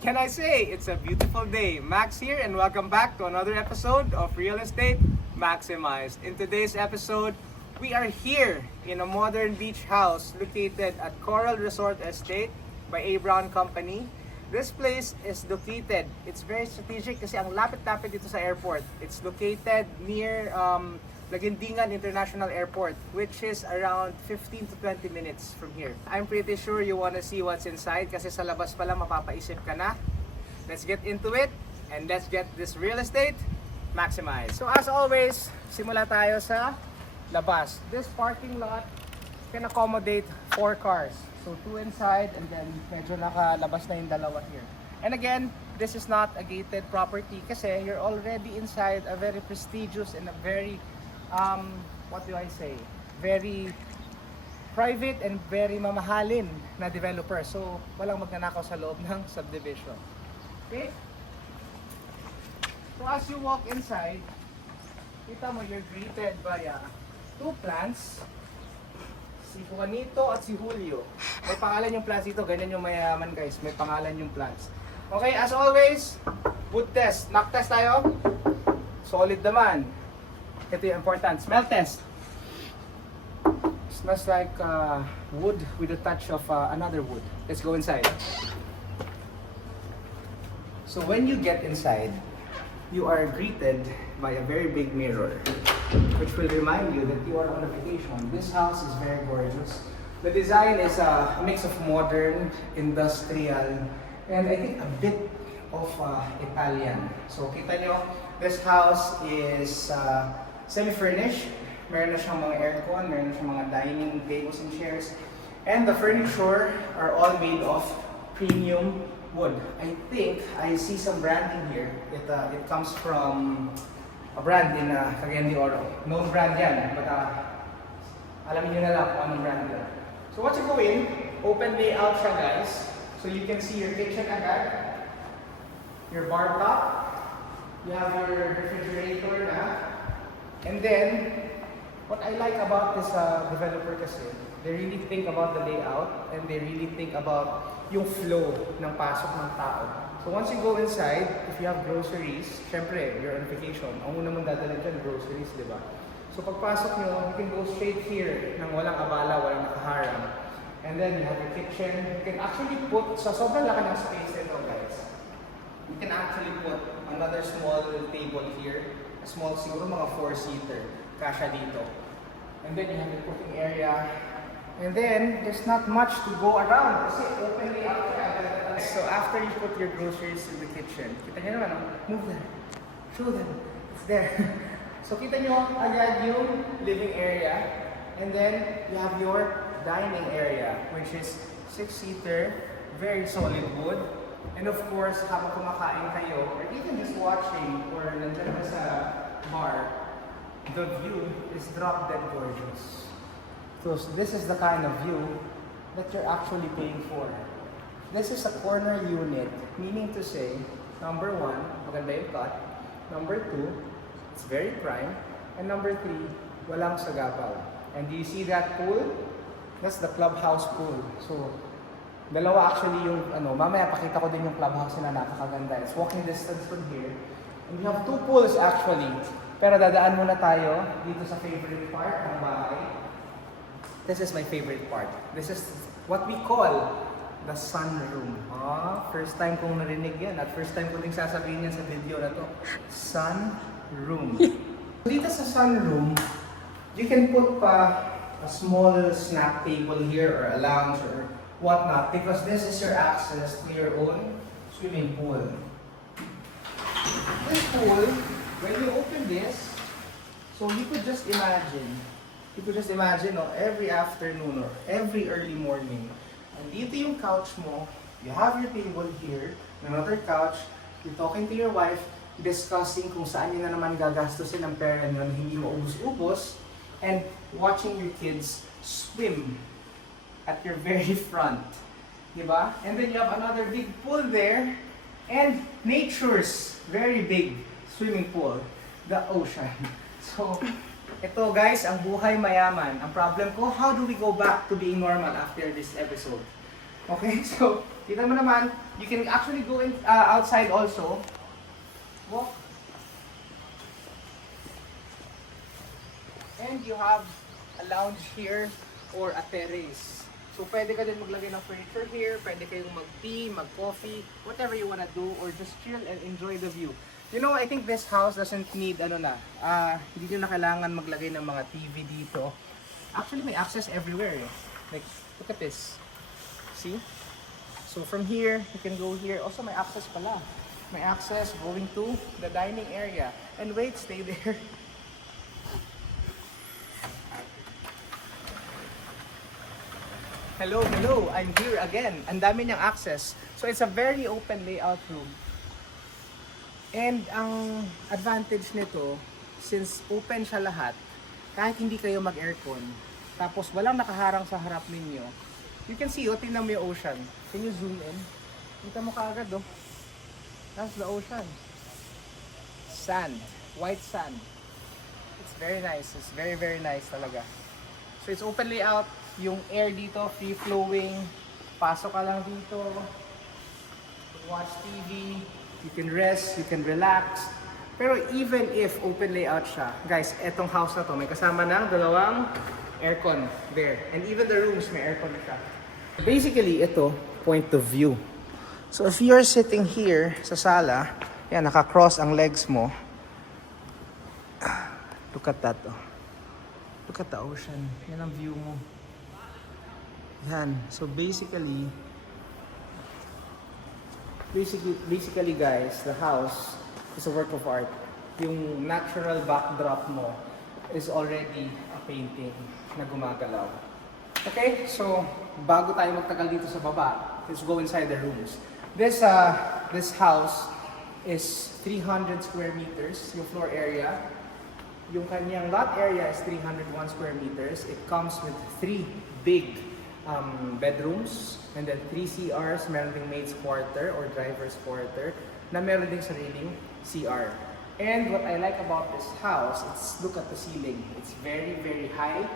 What can I say? It's a beautiful day. Max here and welcome back to another episode of Real Estate Maximized. In today's episode, we are here in a modern beach house located at Coral Resort Estate by A. Brown Company. This place is located, it's very strategic kasi ang lapit-lapit dito sa airport. It's located near Laguindingan International Airport, which is around 15 to 20 minutes from here. I'm pretty sure you wanna see what's inside kasi sa labas pa lang mapapaisip ka na. Let's get into it and let's get this real estate maximized. So as always, simula tayo sa labas. This parking lot can accommodate 4 cars. So 2 inside and then medyo nakalabas na yung dalawa here. And again, this is not a gated property kasi you're already inside a very prestigious and a very what do I say? Very private and very mamahalin na developer. So, walang magnanakaw sa loob ng subdivision. Okay? So, as you walk inside, kita mo you're greeted by 2 plants. Si Juanito at si Julio. May pangalan yung plants dito. Ganyan yung mayaman guys. May pangalan yung plants. Okay, as always, wood test. Knock test tayo. Solid naman. Ito yung important. Smell test. Smells like wood with a touch of another wood. Let's go inside. So when you get inside, you are greeted by a very big mirror, which will remind you that you are on a vacation. This house is very gorgeous. The design is a mix of modern, industrial, and I think a bit of Italian. So kita nyo, this house is semi-furnished. Meron na siyang mga aircon, meron na siyang mga dining tables and chairs. And the furniture are all made of premium wood. I think I see some branding here. It comes from a brand in Cagayan de Oro. Known brand yan, but alamin nyo na lang kung anong brand yan. So once you go in, open layout siya guys. So you can see your kitchen agad, your bar top, you have your refrigerator na. And then, what I like about this developer kasi, they really think about the layout and they really think about yung flow ng pasok ng tao. So once you go inside, if you have groceries, syempre, you're on vacation, ang una mong dadalhin dyan, groceries, di ba? So pagpasok nyo, you can go straight here nang walang abala, walang nakaharang. And then you have your kitchen. You can actually put, sa sobrang laki ng space nito guys, you can actually put another small table here. A small, siguro mga 4-seater, kasha dito. And then you have your cooking area. And then, there's not much to go around kasi openly out there. So after you put your groceries in the kitchen, kita nyo naman, move them, show them, it's there. So kita nyo agad yung living area. And then, you have your dining area, which is 6-seater, very solid wood. And of course, habang kumakain kayo, or even just watching, or nandiyan ka sa bar, the view is drop dead gorgeous. So this is the kind of view that you're actually paying for. This is a corner unit, meaning to say, number 1, maganda yung cut. Number 2, it's very prime. And number 3, walang sagapaw. And do you see that pool? That's the clubhouse pool. So, dalawa actually yung, mamaya pakita ko din yung clubhouse na napakaganda. It's walking distance from here. And we have 2 pools actually. Pero dadaan muna tayo dito sa favorite part ng bahay. This is my favorite part. This is what we call the sunroom. First time kong narinig yan at first time ko din sasabihin yan sa video na to. Sunroom. Dito sa sunroom, you can put pa a small snack table here or a lounge or whatnot, because this is your access to your own swimming pool. This pool, when you open this, so you could just imagine, every afternoon or every early morning, and dito yung couch mo, you have your table here, another couch, you're talking to your wife, discussing kung saan nyo na naman gagastusin ang pera nyo na hindi maubos-ubos, and watching your kids swim at your very front, diba? And then you have another big pool there, and nature's very big swimming pool, the ocean. So, ito guys, ang buhay mayaman. Ang problem ko, how do we go back to being normal after this episode? Okay, so kita mo naman, you can actually go in outside also. Walk. And you have a lounge here or a terrace. So pwede ka din maglagay ng furniture here, pwede kayong mag-tea, mag-coffee, whatever you wanna do, or just chill and enjoy the view. You know, I think this house doesn't need hindi nyo na kailangan maglagay ng mga TV dito. Actually, may access everywhere eh. Like, look at this. See? So from here, you can go here. Also, may access pala. May access going to the dining area. And wait, stay there. Hello, hello, I'm here again. Ang dami niyang access. So it's a very open layout room. And ang advantage nito, since open siya lahat, kahit hindi kayo mag-aircon, tapos walang nakaharang sa harap ninyo, you can see, tingnan mo yung ocean. Can you zoom in? Kita mo kaagad, oh. That's the ocean. Sand. White sand. It's very nice. It's very, very nice talaga. So it's open layout. Yung air dito, free-flowing. Pasok ka lang dito. You can watch TV. You can rest. You can relax. Pero even if open layout siya, guys, etong house na to, may kasama ng dalawang aircon there. And even the rooms, may aircon na siya. Basically, ito, point of view. So if you're sitting here sa sala, yan, naka-cross ang legs mo. Look at that, oh. Look at the ocean. Yan ang view mo. Yan. So basically guys, the house is a work of art. Yung natural backdrop mo is already a painting na gumagalaw. Okay, so bago tayo magtagal dito sa baba, let's go inside the rooms. This house is 300 square meters, yung floor area. Yung kanyang lot area is 301 square meters. It comes with 3 big bedrooms and then 3 CRs, meron ding maid's quarter or driver's quarter, na meron ding sariling CR. And what I like about this house, look at the ceiling. It's very, very high.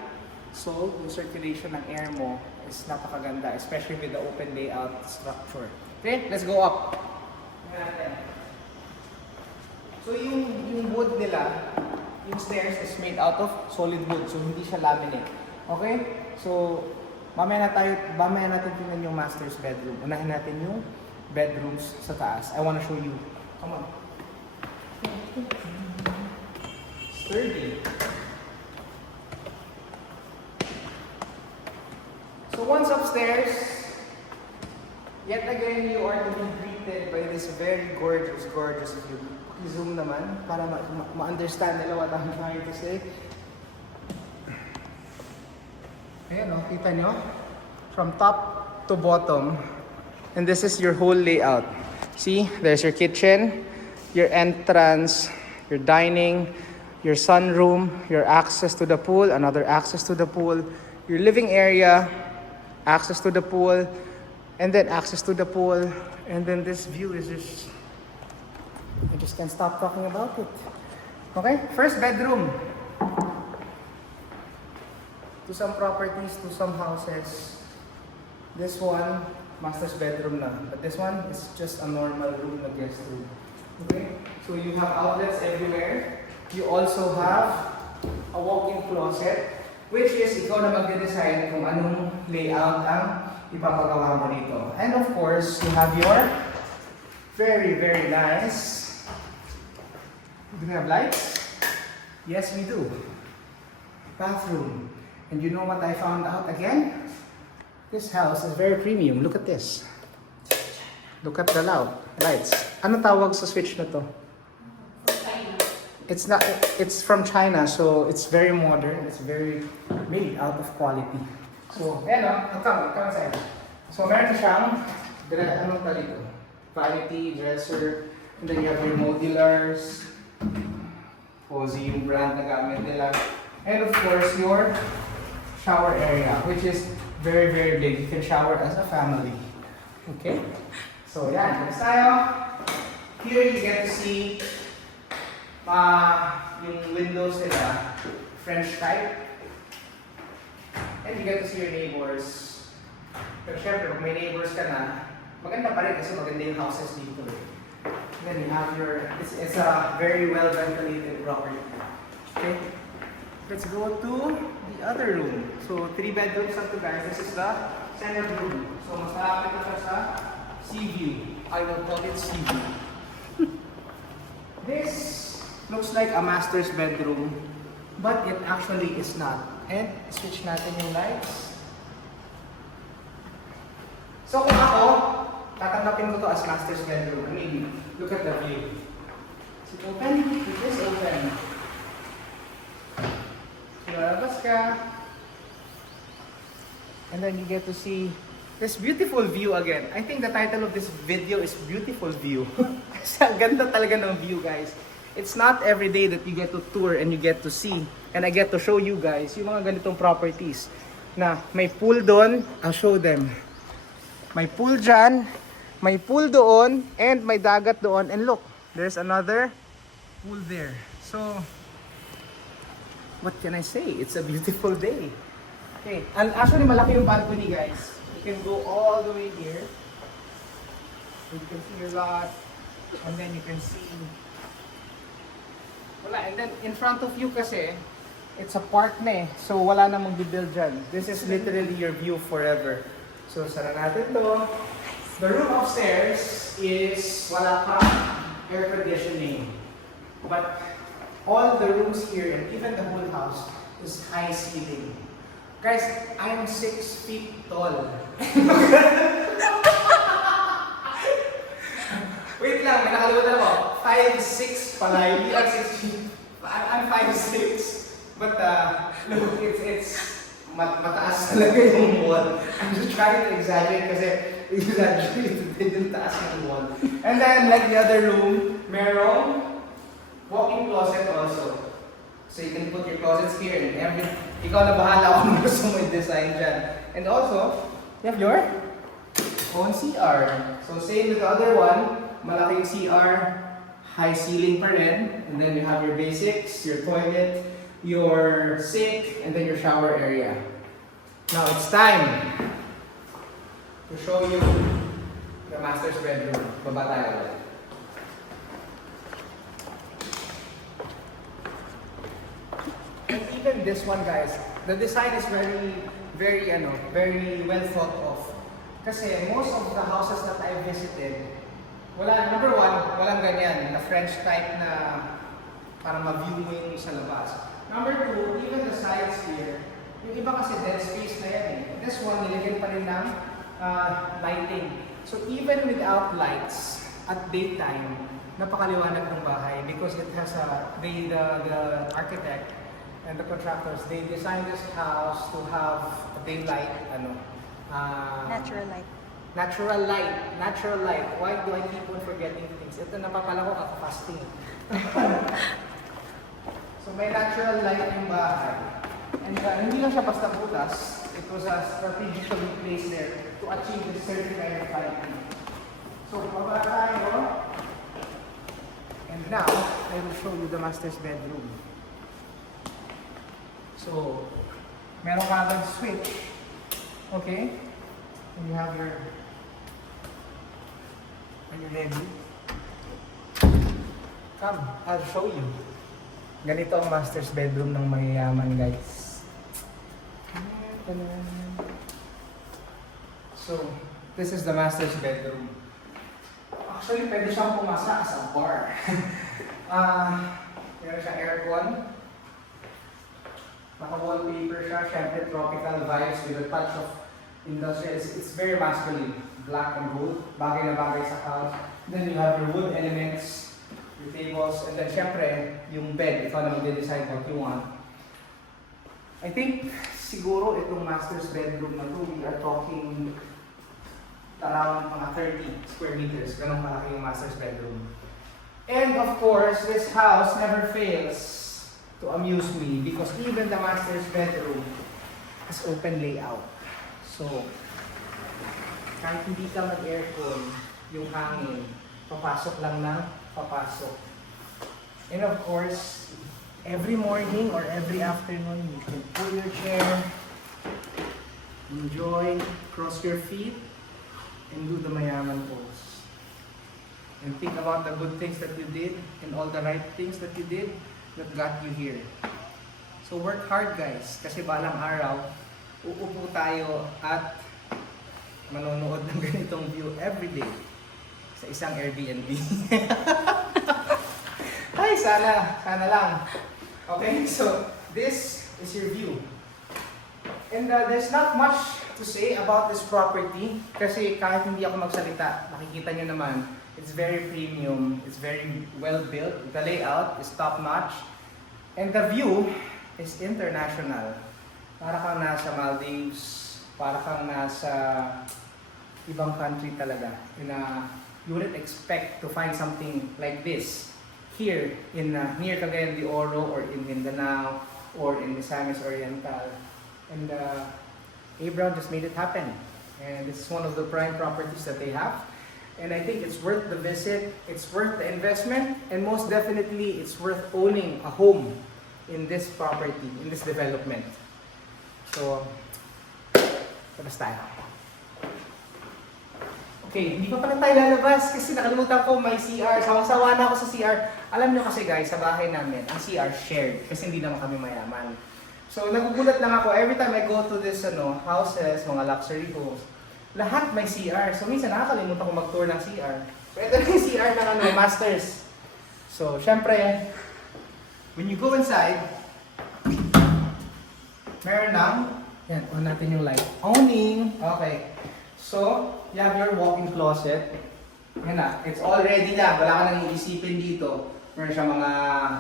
So, yung circulation ng air mo is napakaganda, especially with the open layout structure. Okay, let's go up. So, yung wood nila, yung stairs is made out of solid wood. So, hindi siya laminate. Okay? So, mamaya natin tingnan yung master's bedroom. Unahin natin yung bedrooms sa taas. I wanna show you. Come on. Sturdy. So once upstairs, yet again you are to be greeted by this very gorgeous view. I-zoom naman para ma-understand nila what I'm trying to say. Ayan o, kita nyo? From top to bottom. And this is your whole layout. See, there's your kitchen, your entrance, your dining, your sunroom, your access to the pool, another access to the pool, your living area, access to the pool, and then access to the pool, and then this view is just, I just can't stop talking about it. Okay, first bedroom. To some properties, to some houses, this one, master's bedroom na. But this one is just a normal room, a guest room. Okay, so you have outlets everywhere. You also have a walk-in closet, which is ikaw na magde-decide kung anong layout ang ipapagawa mo dito. And of course, you have your very, very nice. Do we have lights? Yes, we do. Bathroom. And you know what I found out again? This house is very premium. Look at this. Look at the lights. Ano tawag sa switch na to? It's from China, so it's very modern. It's very made out of quality. So, ayan o. Come sa'yo. So, meron siyang, anong tali ito? Vanity, dresser, and then you have your modulars. Cozy yung brand na gamit nila. And of course, your shower area, which is very, very big. You can shower as a family. Okay? So, yan. Next tayo. Here you get to see yung windows nila, French type. And you get to see your neighbors. Pero syempre, kung may neighbors ka na, maganda pa rin kasi maganda yung houses dito eh. And then you have your, it's a very well ventilated property. Okay, let's go to the other room. So 3 bedrooms lang to guys. This is the center room. So mas malapit na siya sa sea view. I will call it sea view. This looks like a master's bedroom, but it actually is not. And switch natin yung lights. So kung ako, tatanggapin ko to as master's bedroom. Maybe, look at the view. Is it open? It is open. So lalabas ka. And then you get to see this beautiful view again. I think the title of this video is Beautiful View. Kasi ang ganda talaga ng view, guys. It's not every day that you get to tour and you get to see. And I get to show you guys yung mga ganitong properties na may pool doon. I'll show them. May pool dyan, may pool doon, and may dagat doon. And look, there's another pool there. So, what can I say? It's a beautiful day. Okay, and actually malaki yung balcony, guys. You can go all the way here. You can see your lot, and then you can see wala, and then in front of you kasi it's a park na eh. So wala na mag-build dyan. This is literally your view forever. So sara natin to. The room upstairs is wala pa air conditioning. But all the rooms here and even the whole house is high ceiling. Guys, I'm 6 feet tall. Wait lang, may nakalimutan ako. 5'6" pala, hindi lang 6 feet. I'm 5'6". But look, it's mataas talaga yung wall. I'm just trying to exaggerate kasi yung taas ng wall. And then, like the other room, merong walk-in closet also. So you can put your closets here and ikaw na bahala kung gusto mo i-design dyan. And also, you have your own CR. So same with the other one, malaking CR, high ceiling pa rin. And then you have your basics, your toilet, your sink, and then your shower area. Now it's time to show you the master's bedroom. Baba tayo ulit. And even this one, guys, the design is very well thought of. Kasi most of the houses that I visited, number one, walang ganyan, na French type na para ma-view mo yung sa labas. Number two, even the sides here, yung iba kasi dead space na yan eh. This one, nilagyan pa rin ng lighting. So even without lights, at daytime, napakaliwanag ng bahay because it has the architect and the contractors, they designed this house to have daylight, Natural light. Natural light. Why do I keep on forgetting things? Ito napapala ko kakafasting. So may natural light yung bahay. And hindi lang siya basta butas. It was strategically placed there to achieve this certain kind of lighting. So baba tayo. And now, I will show you the master's bedroom. So, meron ka agad switch. Okay? And you have your... Are you ready? Come, I'll show you. Ganito ang master's bedroom ng mayayaman, guys. So, this is the master's bedroom. Actually, pwede siyang pumasa as a bar. Meron siya aircon. Naka-wallpaper siya, syempre tropical vibes with a touch of industrial. It's very masculine, black and gold, bagay na bagay sa house. Then you have your wood elements, your tables, and then syempre, yung bed, ikaw na mag-decide what you want. I think, siguro itong master's bedroom na to, we are talking around mga 30 square meters. Ganun malaki yung master's bedroom. And of course, this house never fails to amuse me because even the master's bedroom has open layout. So, kahit hindi ka mag-aircon, yung hangin, papasok lang na papasok. And of course, every morning or every afternoon, you can pull your chair, Enjoy, cross your feet, and do the mayaman pose. And think about the good things that you did and all the right things that you did that got you here. So work hard guys, kasi balang araw, uupo tayo at manonood ng ganitong view every day sa isang Airbnb. Ay, sana lang. Okay, so this is your view. And there's not much to say about this property kasi kahit hindi ako magsalita, makikita nyo naman, it's very premium, it's very well built, the layout is top notch, and the view is international. Para kang nasa Maldives, para kang nasa ibang country talaga. You wouldn't expect to find something like this here in near Cagayan de Oro or in Mindanao or in Misamis Oriental. And Abraham just made it happen. And this is one of the prime properties that they have. And I think it's worth the visit, it's worth the investment, and most definitely it's worth owning a home in this property, in this development. So, labas tayo. Okay, hindi pa pala tayo lalabas kasi nakalimutan ko may CR. Sawa-sawa na ako sa CR. Alam nyo kasi guys, sa bahay namin, ang CR shared kasi hindi naman kami mayaman. So, nagugulat lang ako every time I go to this houses, mga luxury homes, lahat may CR. So, minsan nakakalimutan ko mag-tour ng CR. Pero ito na yung CR ng masters. So, syempre, when you go inside, meron lang, yan, on natin yung light. Owning, okay. So, you have your walk-in closet. Yan na, it's all ready na. Wala ka nang iisipin dito. Meron siya mga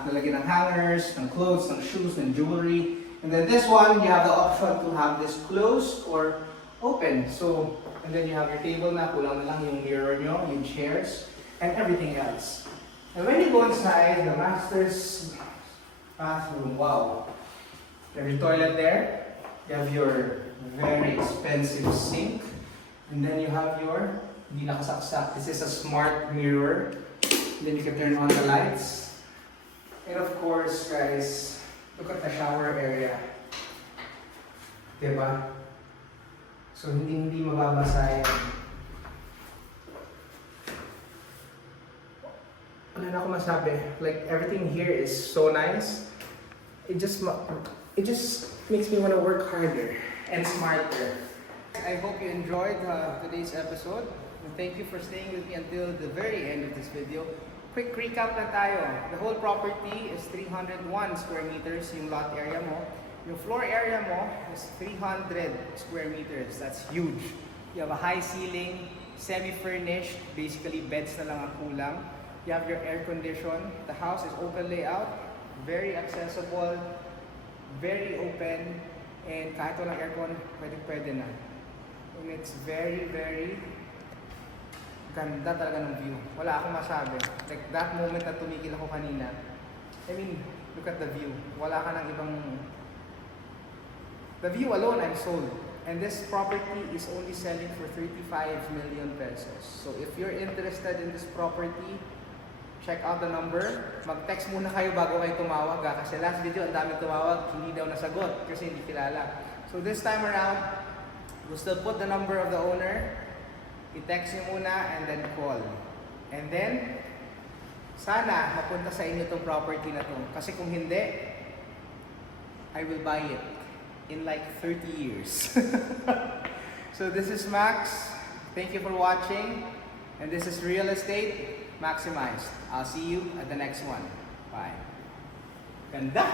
lalagyan ng hangers, ng clothes, ng shoes, ng jewelry. And then this one, you have the option to have this closed or open. So, and then you have your table na, kulang na lang yung mirror nyo, yung chairs, and everything else. And when you go inside, the master's bathroom, wow. You have your toilet there. You have your very expensive sink. And then you have your, hindi nakasaksak, this is a smart mirror. And then you can turn on the lights. And of course, guys, look at the shower area. Diba? So, hindi mababasa yan. Wala na ako masabi. Like, everything here is so nice. It just makes me want to work harder and smarter. I hope you enjoyed today's episode. And thank you for staying with me until the very end of this video. Quick recap na tayo. The whole property is 301 square meters yung lot area mo. Yung floor area mo is 300 square meters. That's huge. You have a high ceiling, semi-furnished, basically beds na lang ang kulang. You have your air condition. The house is open layout, very accessible, very open, and kahit walang aircon, pwede na. And it's very, very ganda talaga ng view. Wala akong masabi. Like that moment na tumigil ako kanina. I mean, look at the view. Wala ka ng ibang... The view alone, I'm sold. And this property is only selling for 35 million pesos. So if you're interested in this property, check out the number. Mag-text muna kayo bago kayo tumawag. Kasi last video, ang daming tumawag, hindi daw nasagot kasi hindi kilala. So this time around, we'll still put the number of the owner, i-text nyo muna, and then call. And then, sana mapunta sa inyo itong property na to. Kasi kung hindi, I will buy it in like 30 years. So this is Max. Thank you for watching. And this is Real Estate Maximized. I'll see you at the next one. Bye. Ganda!